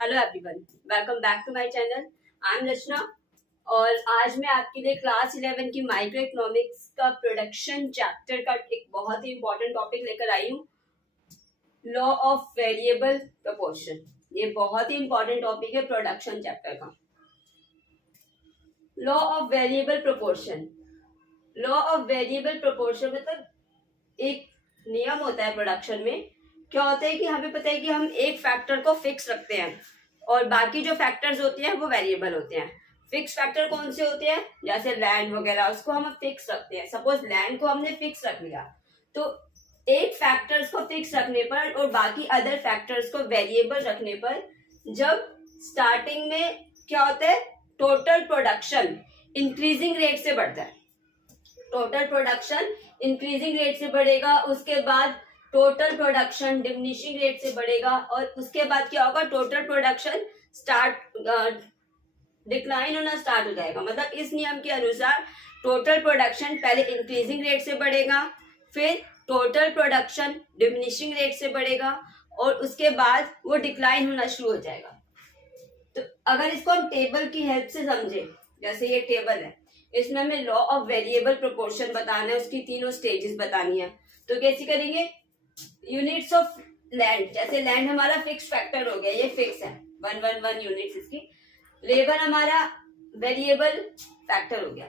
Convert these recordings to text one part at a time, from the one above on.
Hello everyone, welcome back to my channel. I am Rachna और आज मैं आपके लिए क्लास 11 की माइक्रो इकोनॉमिक्स का प्रोडक्शन चैप्टर का एक बहुत ही इंपॉर्टेंट टॉपिक लेकर आई हूँ, लॉ ऑफ वेरिएबल प्रोपोर्शन। ये बहुत ही इंपॉर्टेंट टॉपिक है प्रोडक्शन चैप्टर का। Law of variable proportion. Law of variable proportion मतलब एक नियम होता है प्रोडक्शन में। क्या होता है कि हमें पता है कि हम एक फैक्टर को फिक्स रखते हैं और बाकी जो फैक्टर्स होते हैं वो वेरिएबल होते हैं। फिक्स फैक्टर कौन से होते हैं? जैसे लैंड वगैरह, उसको हम फिक्स रखते हैं। सपोज लैंड को हमने फिक्स रख लिया तो एक फैक्टर्स को फिक्स रखने पर और बाकी अदर फैक्टर्स को वेरिएबल रखने पर जब स्टार्टिंग में क्या होता है, टोटल प्रोडक्शन इंक्रीजिंग रेट से बढ़ता है। टोटल प्रोडक्शन इंक्रीजिंग रेट से बढ़ेगा, उसके बाद टोटल प्रोडक्शन डिमिनिशिंग रेट से बढ़ेगा और उसके बाद क्या होगा, टोटल प्रोडक्शन डिक्लाइन होना स्टार्ट हो जाएगा। मतलब इस नियम के अनुसार टोटल प्रोडक्शन पहले इंक्रीजिंग रेट से बढ़ेगा, फिर टोटल प्रोडक्शन डिमिनिशिंग रेट से बढ़ेगा और उसके बाद वो डिक्लाइन होना शुरू हो जाएगा। तो अगर इसको हम टेबल की हेल्प से समझे, जैसे ये टेबल है, इसमें हमें लॉ ऑफ वेरिएबल प्रोपोर्शन बताना है, उसकी तीनों स्टेजेस बतानी है। तो कैसे करेंगे? यूनिट्स ऑफ लैंड, जैसे लैंड हमारा फिक्स फैक्टर हो गया, ये फिक्स है 111 यूनिट्स इसकी। लेबर हमारा वेरिएबल फैक्टर हो गया,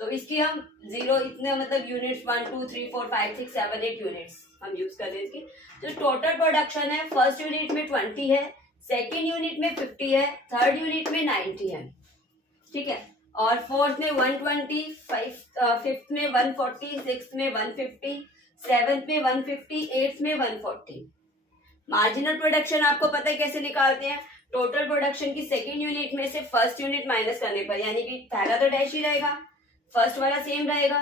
तो इसकी हम 0 इतने मतलब यूनिट्स 1 2 3 4 5 6 7 8 यूनिट्स हम यूज कर रहे हैं इसकी। तो टोटल प्रोडक्शन है, फर्स्ट यूनिट में 20 है, सेकेंड यूनिट में 50 है, थर्ड यूनिट में 90 है, ठीक है। और फोर्थ में 120, फिफ्थ में 140, सिक्स्थ में 150, सेवेंथ में 150, एट्थ में 140। मार्जिनल प्रोडक्शन आपको पता है कैसे निकालते हैं? टोटल प्रोडक्शन की सेकेंड यूनिट में से फर्स्ट यूनिट माइनस करने पर, यानी कि पहला तो डैश ही रहेगा, फर्स्ट वाला सेम रहेगा।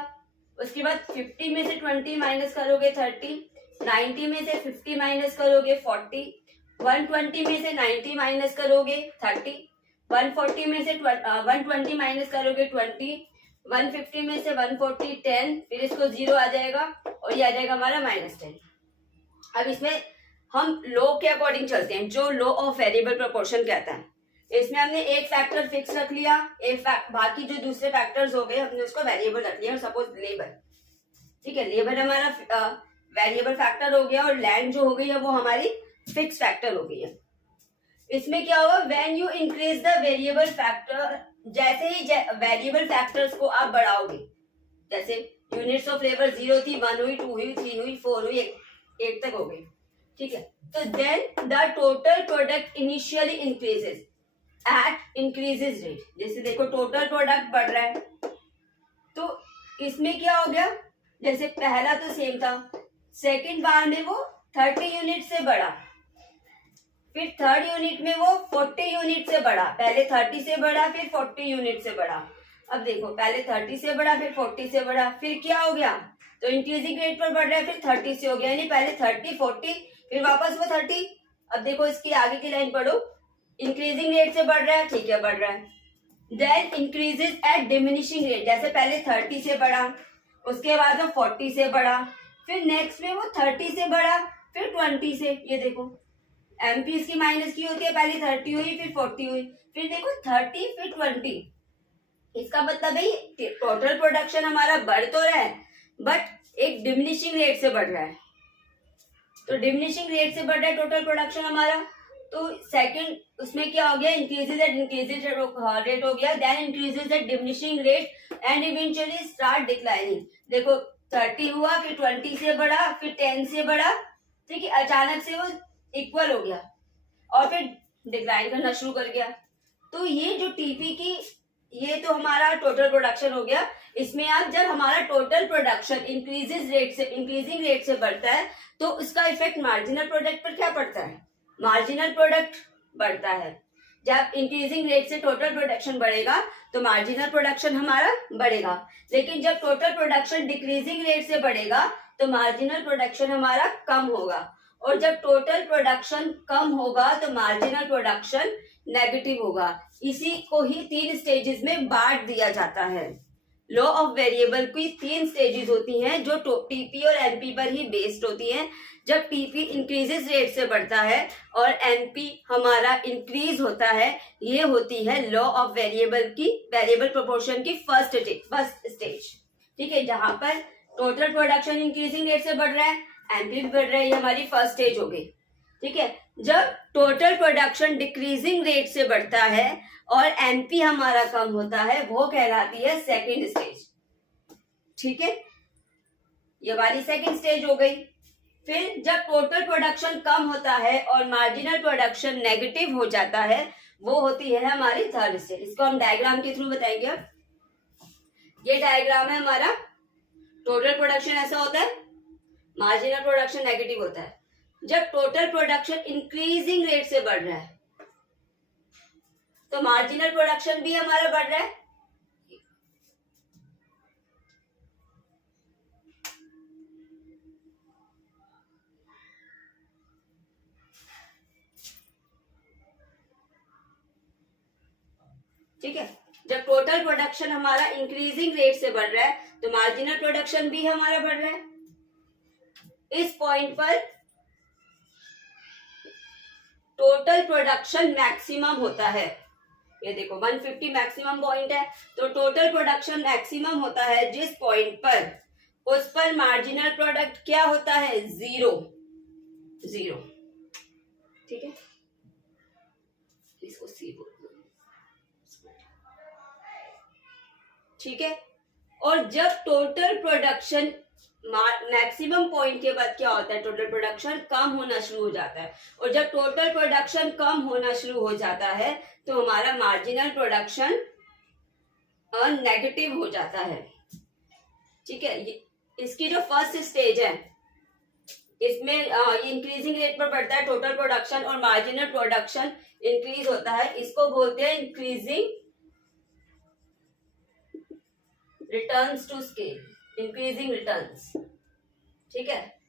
उसके बाद 50 में से 20 माइनस करोगे 30, 90 में से 50 माइनस करोगे 40, 120 में से 90 माइनस करोगे 30, 140 में से 120 माइनस करोगे 20, 150 में से 140 10, फिर इसको 0 आ जाएगा और ये आ जाएगा हमारा -10। अब इसमें हम लॉ के अकॉर्डिंग चलते हैं, जो लॉ ऑफ वेरिएबल प्रोपोर्शन कहता है। इसमें हमने एक फैक्टर फिक्स रख लिया, बाकी जो दूसरे फैक्टर्स हो गए हमने उसको वेरिएबल रख लिया। सपोज लेबर, ठीक है, लेबर हमारा वेरिएबल फैक्टर हो गया और लैंड जो हो गई है वो हमारी फिक्स फैक्टर हो गई है। इसमें क्या होगा, when you increase the variable factor, जैसे ही वेरिएबल फैक्टर्स को आप बढ़ाओगे, जैसे यूनिट्स ऑफ लेबर 0 थी, 1 हुई, 2 हुई, 3 हुई, 4 हुई, 8 तक हो गई, ठीक है। तो then the total product initially increases at increases rate. जैसे देखो टोटल प्रोडक्ट बढ़ रहा है तो इसमें क्या हो गया, जैसे पहला तो सेम था, सेकंड बार में वो 30 यूनिट से बढ़ा, फिर थर्ड यूनिट में वो 40 यूनिट से बढ़ा, पहले 30 से बढ़ा फिर 40 यूनिट से बढ़ा। अब देखो पहले 30 से बढ़ा फिर 40 से बढ़ा, फिर क्या हो गया, तो इंक्रीजिंग रेट पर बढ़ रहा है, फिर 30 से हो गया, यानी पहले 30 40 फिर वापस वो 30। अब देखो इसकी आगे की लाइन पढ़ो, इंक्रीजिंग रेट से बढ़ रहा है, ठीक है, बढ़ रहा है। Then increases at diminishing rate, जैसे पहले 30 से बढ़ा, उसके बाद वो 40 से बढ़ा, फिर नेक्स्ट में वो 30 से बढ़ा, फिर 20 से। ये देखो एमपी इसकी माइनस की होती है, पहले 30 हुई फिर 40 हुई, फिर देखो 30 फिर 20। इसका मतलब है टोटल प्रोडक्शन हमारा बढ़ तो रहा है बट एक डिमिनिशिंग रेट से बढ़ रहा है। तो डिमिनिशिंग रेट से बढ़ रहा है टोटल प्रोडक्शन हमारा, तो सेकंड उसमें क्या हो गया, इंक्रीजेस रेट हो गया, then increases at diminishing rate and eventually start declining. देखो 30 हुआ, फिर 20 से बढ़ा, फिर 10 से बढ़ा, ठीक है, अचानक से वो इक्वल हो गया और फिर डिक्लाइन करना शुरू कर गया। तो ये जो टीपी की, ये तो हमारा टोटल प्रोडक्शन हो गया। इसमें आप जब हमारा टोटल प्रोडक्शन इंक्रीजिंग रेट से बढ़ता है तो उसका इफेक्ट मार्जिनल प्रोडक्ट पर क्या पड़ता है, मार्जिनल प्रोडक्ट बढ़ता है। जब इंक्रीजिंग रेट से टोटल प्रोडक्शन बढ़ेगा तो मार्जिनल प्रोडक्शन हमारा बढ़ेगा, लेकिन जब टोटल प्रोडक्शन डिक्रीजिंग रेट से बढ़ेगा तो मार्जिनल प्रोडक्शन हमारा कम होगा, और जब टोटल प्रोडक्शन कम होगा तो मार्जिनल प्रोडक्शन नेगेटिव होगा। इसी को ही 3 स्टेजेस में बांट दिया जाता है। लॉ ऑफ वेरिएबल की 3 स्टेजेस होती हैं जो टीपी और एमपी पर ही बेस्ड होती हैं। जब टीपी इंक्रीजेस रेट से बढ़ता है और एमपी हमारा इंक्रीज होता है, ये होती है लॉ ऑफ वेरिएबल प्रोपोर्शन की फर्स्ट स्टेज। ठीक है, जहां पर टोटल प्रोडक्शन इंक्रीजिंग रेट से बढ़ रहा है, एमपी भी बढ़ रहा है, ये हमारी फर्स्ट स्टेज हो गई। ठीक है, जब टोटल प्रोडक्शन डिक्रीजिंग रेट से बढ़ता है और एमपी हमारा कम होता है, वो कहलाती है सेकंड स्टेज। ठीक है, ये हमारी सेकंड स्टेज हो गई। फिर जब टोटल प्रोडक्शन कम होता है और मार्जिनल प्रोडक्शन नेगेटिव हो जाता है, वो होती है हमारी थर्ड स्टेज। इसको हम डायग्राम के थ्रू बताएंगे। अब ये डायग्राम है हमारा। टोटल प्रोडक्शन ऐसा होता है, मार्जिनल प्रोडक्शन नेगेटिव होता है। जब टोटल प्रोडक्शन इंक्रीजिंग रेट से बढ़ रहा है तो मार्जिनल प्रोडक्शन भी हमारा बढ़ रहा है। ठीक है, जब टोटल प्रोडक्शन हमारा इंक्रीजिंग रेट से बढ़ रहा है तो मार्जिनल प्रोडक्शन भी हमारा बढ़ रहा है। इस पॉइंट पर टोटल प्रोडक्शन मैक्सिमम होता है। ये देखो 150 मैक्सिमम पॉइंट है, तो टोटल प्रोडक्शन मैक्सिमम होता है जिस पॉइंट पर, उस पर मार्जिनल प्रोडक्ट क्या होता है, जीरो। ठीक है, इसको सी बोल। ठीक है, और जब टोटल प्रोडक्शन मैक्सिमम पॉइंट के बाद क्या होता है, टोटल प्रोडक्शन कम होना शुरू हो जाता है। और जब टोटल प्रोडक्शन कम होना शुरू हो जाता है तो हमारा मार्जिनल प्रोडक्शन नेगेटिव हो जाता है। ठीक है, इसकी जो फर्स्ट स्टेज है, इसमें इंक्रीजिंग रेट पर बढ़ता है टोटल प्रोडक्शन और मार्जिनल प्रोडक्शन इंक्रीज होता है। इसको बोलते हैं increasing returns to scale, increasing returns. ठीक है,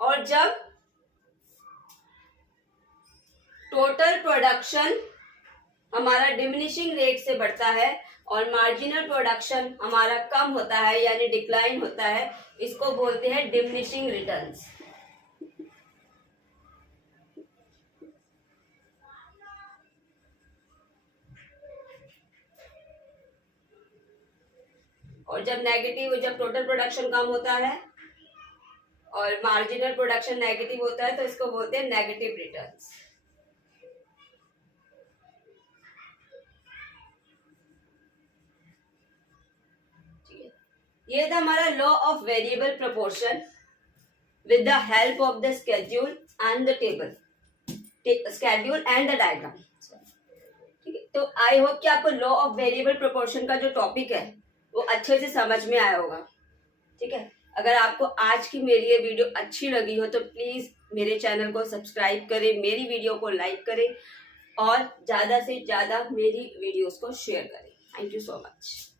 और जब टोटल प्रोडक्शन हमारा डिमिनिशिंग रेट से बढ़ता है और मार्जिनल प्रोडक्शन हमारा कम होता है यानी डिक्लाइन होता है, इसको बोलते हैं डिमिनिशिंग रिटर्न्स। और जब टोटल प्रोडक्शन कम होता है और मार्जिनल प्रोडक्शन नेगेटिव होता है तो इसको बोलते हैं नेगेटिव रिटर्न्स। ठीक है, ये था हमारा law of variable proportion with the help of the schedule and the table, schedule and the diagram. ठीक है, तो आई होप कि आपको लॉ ऑफ वेरिएबल प्रोपोर्शन का जो टॉपिक है वो अच्छे से समझ में आया होगा। ठीक है, अगर आपको आज की मेरी ये वीडियो अच्छी लगी हो तो प्लीज मेरे चैनल को सब्सक्राइब करें, मेरी वीडियो को लाइक करें और ज्यादा से ज्यादा मेरी वीडियोस को शेयर करें। Thank you so much.